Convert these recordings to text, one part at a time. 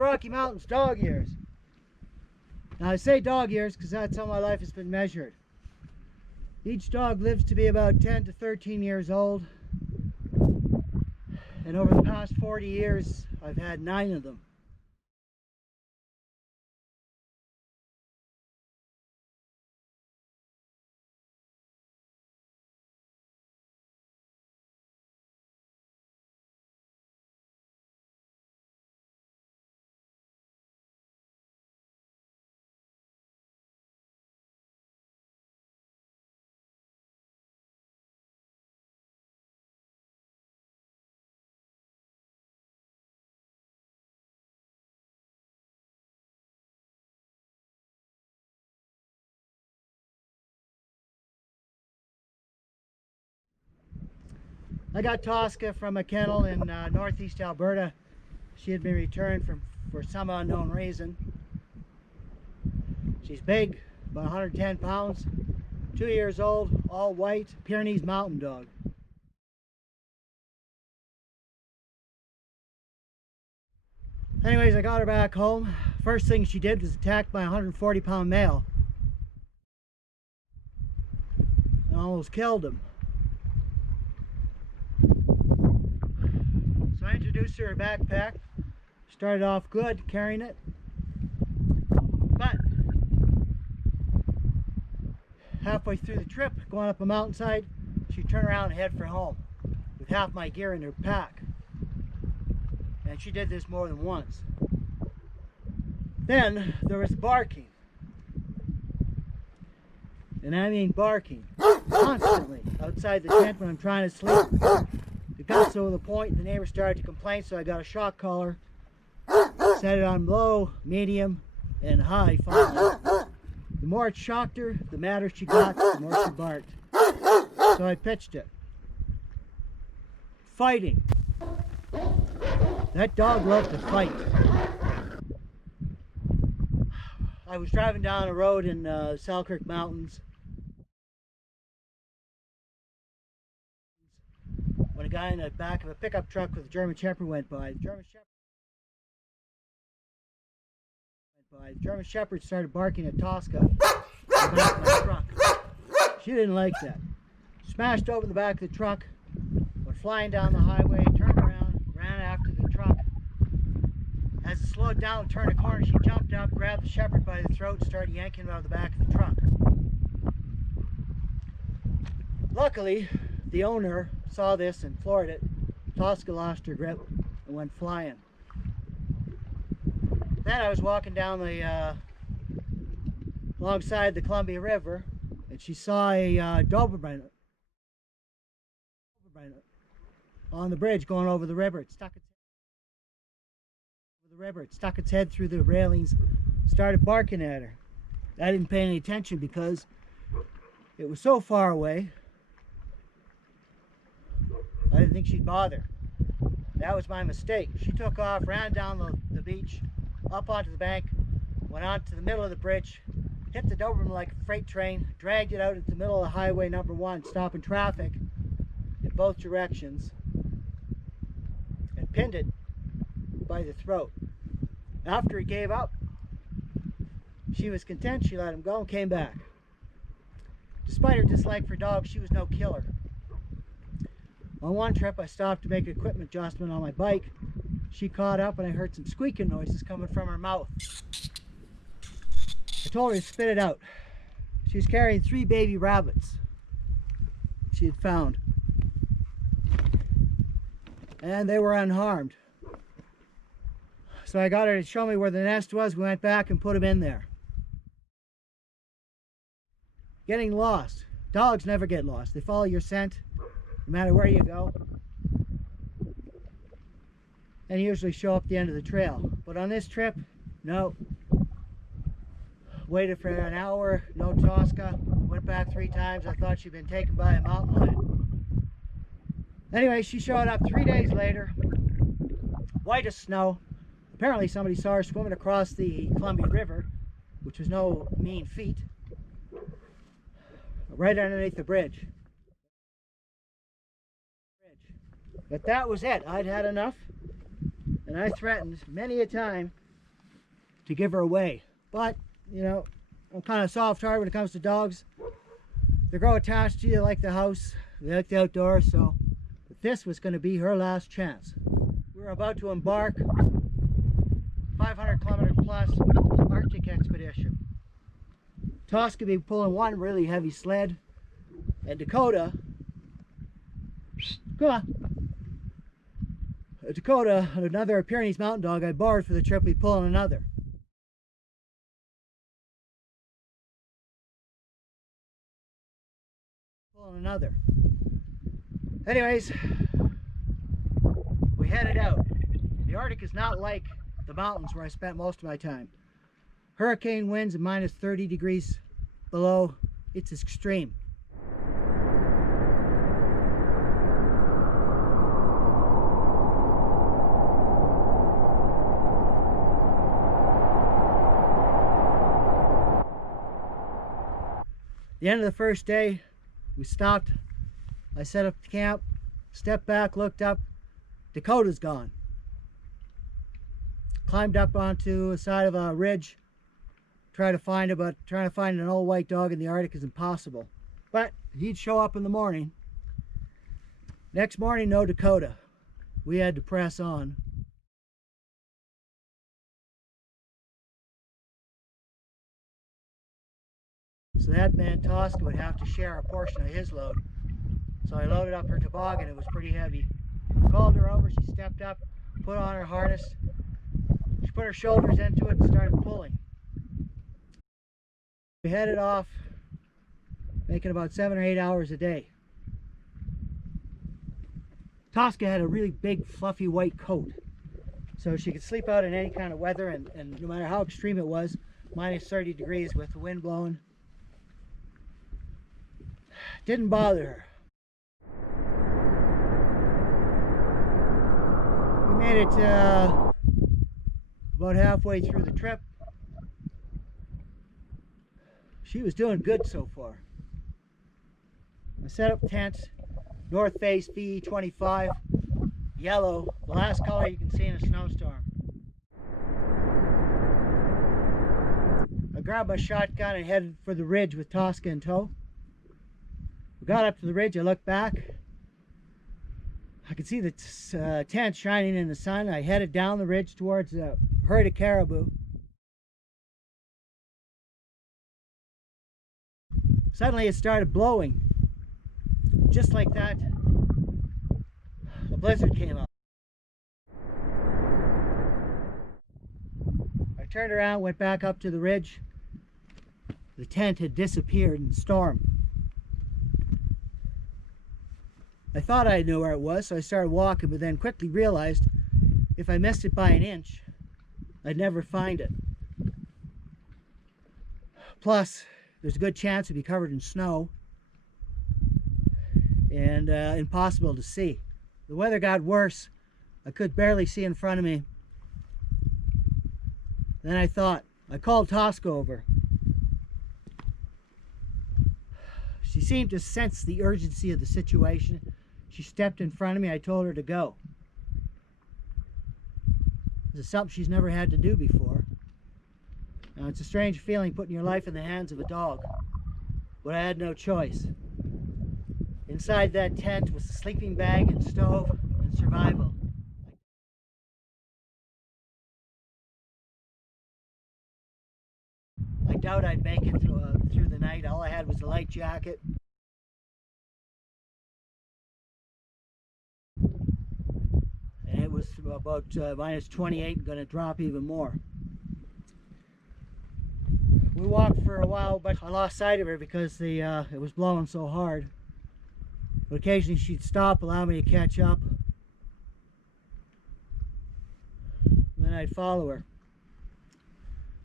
Rocky Mountains dog years. Now I say dog years because that's how my life has been measured. Each dog lives to be about 10 to 13 years old. And over the past 40 years, I've had 9 of them. I got Tosca from a kennel in northeast Alberta. She had been returned for some unknown reason. She's big, about 110 pounds, 2 years old, all white, Pyrenees mountain dog. Anyways, I got her back home. First thing she did was attacked by a 140-pound male. And almost killed him. So I introduced her a backpack. Started off good, carrying it. But halfway through the trip, going up a mountainside, she'd turn around and head for home with half my gear in her pack. And she did this more than once. Then there was barking. And I mean barking. Constantly outside the tent when I'm trying to sleep. It got so to the point the neighbors started to complain, so I got a shock collar. Set it on low, medium, and high finally. The more it shocked her, the madder she got, the more she barked. So I pitched it. Fighting. That dog loved to fight. I was driving down a road in Selkirk Mountains when a guy in the back of a pickup truck with a German Shepherd went by. The German Shepherd started barking at Tosca in the back of my truck. She didn't like that. Smashed over the back of the truck, went flying down the highway, turned around, ran after the truck. As it slowed down and turned a corner, she jumped up, grabbed the Shepherd by the throat, and started yanking him out of the back of the truck. Luckily, the owner saw this and floored it. Tosca lost her grip and went flying. Then I was walking down the alongside the Columbia River, and she saw a Doberman on the bridge going over the river. It stuck its head through the railings, started barking at her. I didn't pay any attention because it was so far away. I didn't think she'd bother. That was my mistake. She took off, ran down the beach, up onto the bank, went onto the middle of the bridge, hit the Doberman like a freight train, dragged it out into the middle of highway number 1, stopping traffic in both directions, and pinned it by the throat. After he gave up, she was content. She let him go and came back. Despite her dislike for dogs, she was no killer. On one trip, I stopped to make an equipment adjustment on my bike. She caught up and I heard some squeaking noises coming from her mouth. I told her to spit it out. She was carrying 3 baby rabbits she had found. And they were unharmed. So I got her to show me where the nest was. We went back and put them in there. Getting lost. Dogs never get lost. They follow your scent no matter where you go. And usually show up at the end of the trail. But on this trip, no. Waited for an hour, no Tosca. Went back 3 times. I thought she'd been taken by a mountain lion. Anyway, she showed up 3 days later, white as snow. Apparently somebody saw her swimming across the Columbia River, which was no mean feat, right underneath the bridge. But that was it. I'd had enough, and I threatened many a time to give her away. But, you know, I'm kind of soft hearted when it comes to dogs. They grow attached to you like the house, they like the outdoors, so this was going to be her last chance. We were about to embark 500-kilometer plus Arctic expedition. Tosca be pulling one really heavy sled, and Dakota, come on, Dakota, another Pyrenees mountain dog I borrowed for the trip, we pulling another. Anyways, we headed out. The Arctic is not like the mountains where I spent most of my time. Hurricane winds and minus 30 degrees below. It's extreme. The end of the first day, we stopped. I set up camp, stepped back, looked up. Dakota's gone. Climbed up onto the side of a ridge, tried to find her, but trying to find an old white dog in the Arctic is impossible. But he'd show up in the morning. Next morning, no Dakota. We had to press on. So that meant Tosca would have to share a portion of his load. So I loaded up her toboggan, it was pretty heavy. Called her over, she stepped up, put on her harness. She put her shoulders into it and started pulling. We headed off, making about 7 or 8 hours a day. Tosca had a really big, fluffy white coat, so she could sleep out in any kind of weather, and no matter how extreme it was, minus 30 degrees with the wind blowing, didn't bother her. We made it about halfway through the trip. She was doing good so far. I set up tents, North Face VE25, yellow, the last color you can see in a snowstorm. I grabbed my shotgun and headed for the ridge with Tosca in tow. We got up to the ridge, I looked back. I could see the tent shining in the sun. I headed down the ridge towards a herd of caribou. Suddenly it started blowing. Just like that, a blizzard came up. I turned around, went back up to the ridge. The tent had disappeared in the storm. I thought I knew where it was, so I started walking, but then quickly realized if I missed it by an inch, I'd never find it. Plus, there's a good chance it'd be covered in snow and impossible to see. The weather got worse. I could barely see in front of me. Then I thought, I called Tosca over. She seemed to sense the urgency of the situation. She stepped in front of me. I told her to go. This is something she's never had to do before. Now, it's a strange feeling putting your life in the hands of a dog, but I had no choice. Inside that tent was a sleeping bag and stove and survival. I doubt I'd make it through the night. All I had was a light jacket. And it was about minus 28 and going to drop even more. We walked for a while, but I lost sight of her because it was blowing so hard. But occasionally she'd stop, allow me to catch up. And then I'd follow her.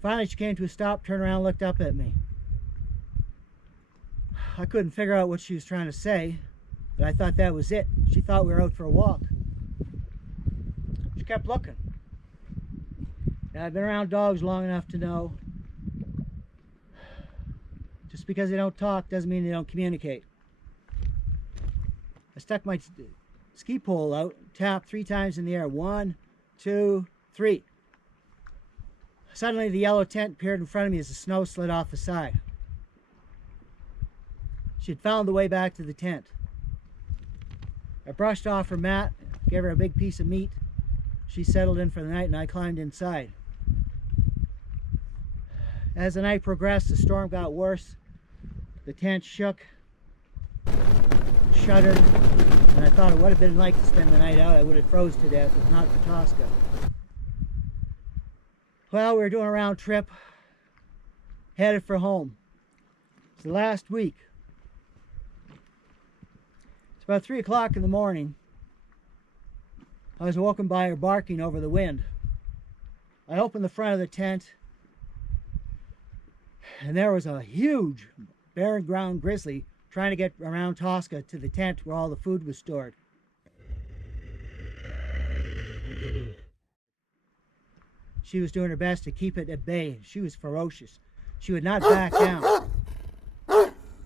Finally she came to a stop, turned around, looked up at me. I couldn't figure out what she was trying to say, but I thought that was it. She thought we were out for a walk. She kept looking. Now, I've been around dogs long enough to know just because they don't talk doesn't mean they don't communicate. I stuck my ski pole out, tapped 3 times in the air. 1, 2, 3. Suddenly the yellow tent appeared in front of me as the snow slid off the side. She had found the way back to the tent. I brushed off her mat, gave her a big piece of meat. She settled in for the night and I climbed inside. As the night progressed, the storm got worse. The tent shook, shuddered, and I thought it would have been like to spend the night out. I would have froze to death if not for Tosca. Well, we were doing a round trip, headed for home. It's the last week. It's about 3 o'clock in the morning. I was woken by her barking over the wind. I opened the front of the tent, and there was a huge barren ground grizzly trying to get around Tosca to the tent where all the food was stored. She was doing her best to keep it at bay. She was ferocious. She would not back down.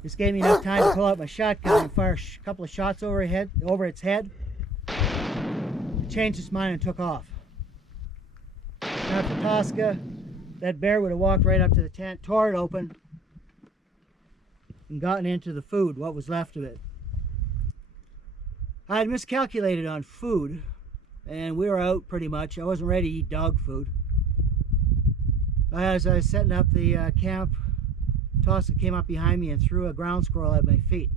This gave me enough time to pull out my shotgun and fire a couple of shots over its head. It changed its mind and took off. Not for Tosca, that bear would have walked right up to the tent, tore it open, and gotten into the food, what was left of it. I had miscalculated on food, and we were out pretty much. I wasn't ready to eat dog food. As I was setting up the camp, Tosca came up behind me and threw a ground squirrel at my feet.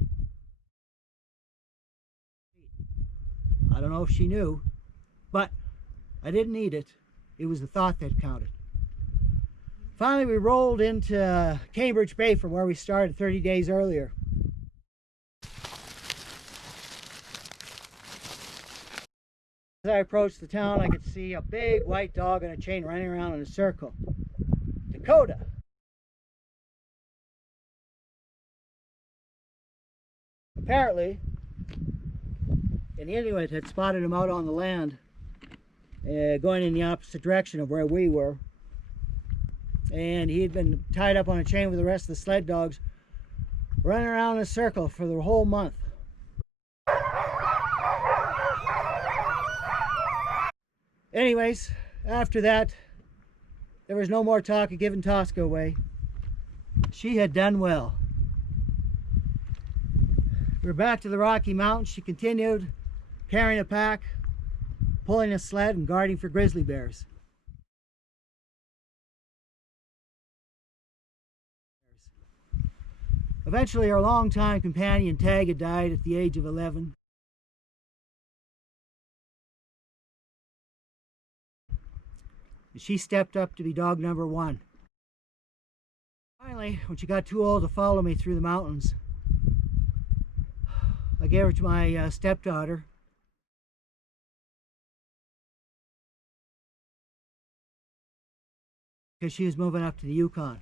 I don't know if she knew, but I didn't eat it. It was the thought that counted. Finally, we rolled into Cambridge Bay from where we started 30 days earlier. As I approached the town, I could see a big white dog on a chain running around in a circle. Dakota. Apparently, an Inuit had spotted him out on the land, going in the opposite direction of where we were. And he had been tied up on a chain with the rest of the sled dogs, running around in a circle for the whole month. Anyways, after that, there was no more talk of giving Tosca away. She had done well. We were back to the Rocky Mountains. She continued carrying a pack, pulling a sled, and guarding for grizzly bears. Eventually, our longtime companion Tag had died at the age of 11. She stepped up to be dog number 1. Finally, when she got too old to follow me through the mountains, I gave her to my stepdaughter. Because she was moving up to the Yukon.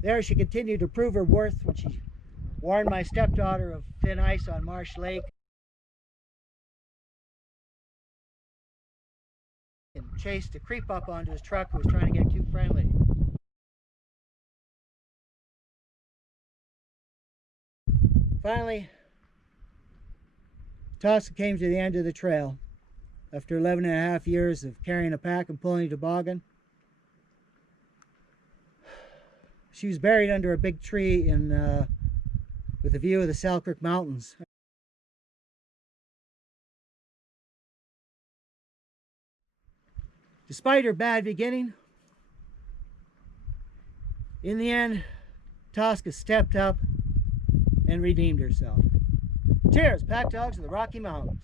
There she continued to prove her worth when she warned my stepdaughter of thin ice on Marsh Lake and chased a creep up onto his truck who was trying to get too friendly. Finally, Tosca came to the end of the trail after 11 and a half years of carrying a pack and pulling a toboggan. She was buried under a big tree with a view of the Selkirk Mountains. Despite her bad beginning, in the end, Tosca stepped up and redeemed herself. Cheers, pack dogs of the Rocky Mountains.